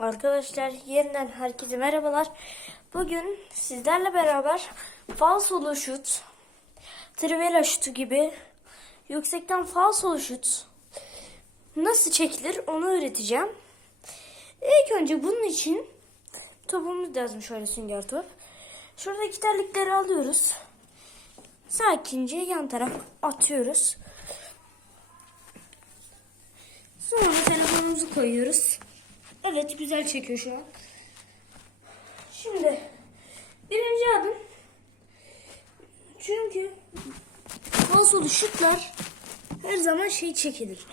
Arkadaşlar yeniden herkese merhabalar. Bugün sizlerle beraber falsolu şut, trivela şutu gibi yüksekten falsolu şut nasıl çekilir onu öğreteceğim. İlk önce bunun için topumuz lazım şöyle sünger top. Şuradaki terlikleri alıyoruz. Sakince yan taraf atıyoruz. Sonra telefonumuzu koyuyoruz. Evet güzel çekiyor şu an. Şimdi birinci adım çünkü falsolu şutlar her zaman şey çekilir.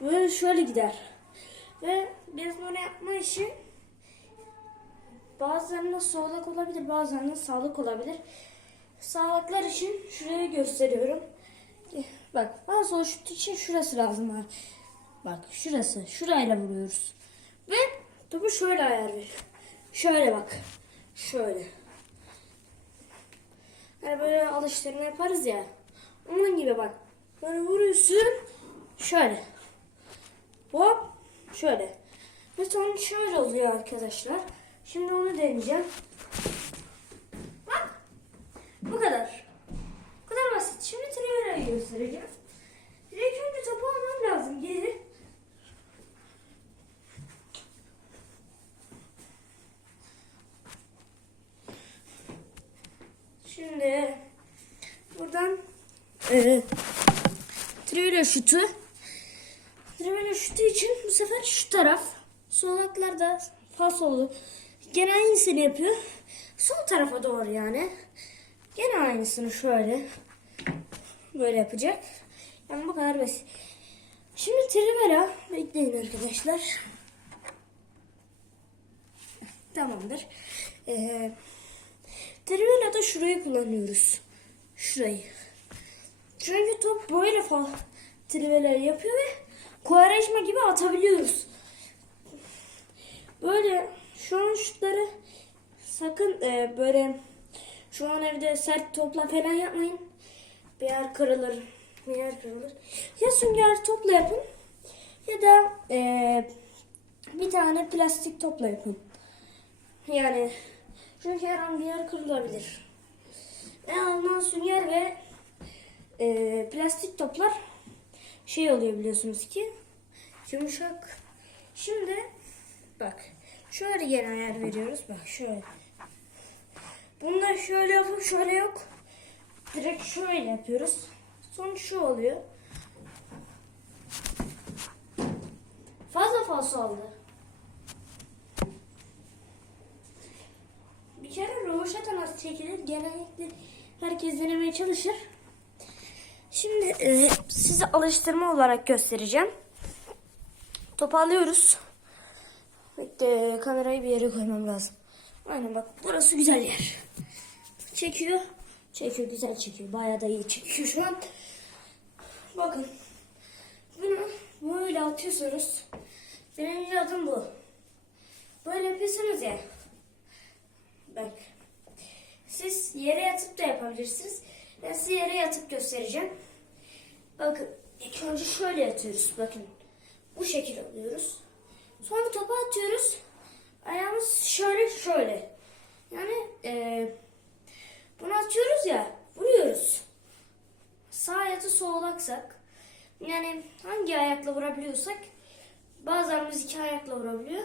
Böyle şöyle gider. Ve biz bunu yapma için bazılarında solak olabilir bazılarında sağlık olabilir. Sağlıklar için şuraya gösteriyorum. Bak falsolu şut için şurası lazım. Bak şurası. Şurayla vuruyoruz. Ve topu şöyle ayar ver. Şöyle bak. Şöyle. Hani böyle alıştırma yaparız ya. Onun gibi bak. Böyle vuruyorsun. Şöyle. Hop. Şöyle. Ve sonra şöyle oluyor arkadaşlar. Şimdi onu deneyeceğim. Bak. Bu kadar. Bu kadar basit. Şimdi trivera'yı göstereceğim. İlk önce topu almam lazım. Geri. Şimdi buradan e, trivela şutu trivela şutu için bu sefer şu taraf solaklarda pas oldu. Gene aynısını yapıyor. Sol tarafa doğru yani. Gene aynısını şöyle böyle yapacak. Yani bu kadar basit. Şimdi trivela bekleyin arkadaşlar. Tamamdır. Ee, Trivela'da şurayı kullanıyoruz. Şurayı. Çünkü top böyle falan Trivela yapıyor ve Quaresma gibi atabiliyoruz. Böyle şu an şutları sakın e, böyle şu an evde sert topla falan yapmayın. Bir yer kırılır. Bir yer kırılır. Ya sünger topla yapın ya da e, bir tane plastik topla yapın. Yani çünkü her an bir yer kırılabilir. En azından sünger ve e, plastik toplar şey oluyor biliyorsunuz ki yumuşak. Şimdi bak şöyle gene ayar veriyoruz. Bak şöyle. Bunda şöyle yapıp şöyle yok. Direkt şöyle yapıyoruz. Sonuç şu oluyor. Fazla fazla oldu. Bir kere rovaşata nasıl çekilir? Genellikle herkes denemeye çalışır. Şimdi e, size alıştırma olarak göstereceğim. Topu alıyoruz. Bekle kamerayı bir yere koymam lazım. Aynen bak burası güzel yer. Çekiyor. Çekiyor güzel çekiyor. Bayağı da iyi çekiyor şu an. Bakın. Bunu böyle atıyorsunuz. Birinci adım bu. Böyle yapıyorsunuz ya. Bak. Siz yere yatıp da yapabilirsiniz. Ben size yere yatıp göstereceğim. Bakın ilk önce şöyle yatıyoruz. Bakın. Bu şekil alıyoruz. Sonra topu atıyoruz. Ayağımız şöyle şöyle. Yani eee bunu atıyoruz ya. Vuruyoruz. Sağ ya da solaksak. Yani hangi ayakla vurabiliyorsak. Bazılarımız iki ayakla vurabiliyor.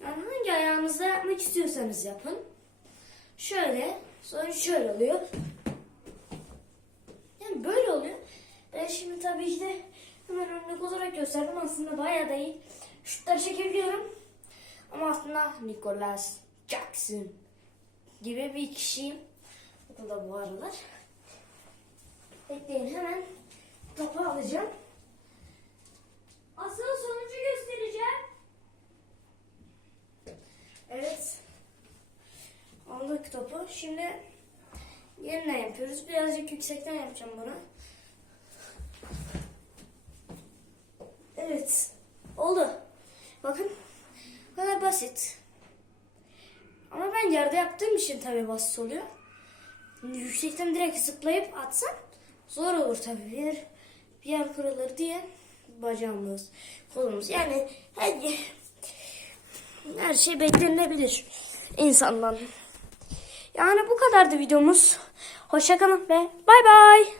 Yani hangi ayağınızla yapmak istiyorsanız yapın. Şöyle, sonra şöyle oluyor. Yani böyle oluyor. Ben şimdi tabii işte hemen örnek olarak gösterdim. Aslında bayağı da iyi. Şutları çekebiliyorum. Ama aslında Nicholas Jackson gibi bir kişiyim. Okulda bu aralar. Bekleyin hemen topu alacağım. Asıl sonucu göstereceğim. Evet. Aldık topu. Şimdi yeniden yapıyoruz. Birazcık yüksekten yapacağım bunu. Evet. Oldu. Bakın. Bu kadar basit. Ama ben yerde yaptığım için tabii basit oluyor. Yüksekten direkt zıplayıp atsam zor olur tabii. Bir, bir yer kırılır diye bacağımız, kolumuz yani hadi her şey beklenilebilir insandan. Yani bu kadardı videomuz. Hoşçakalın ve bay bay.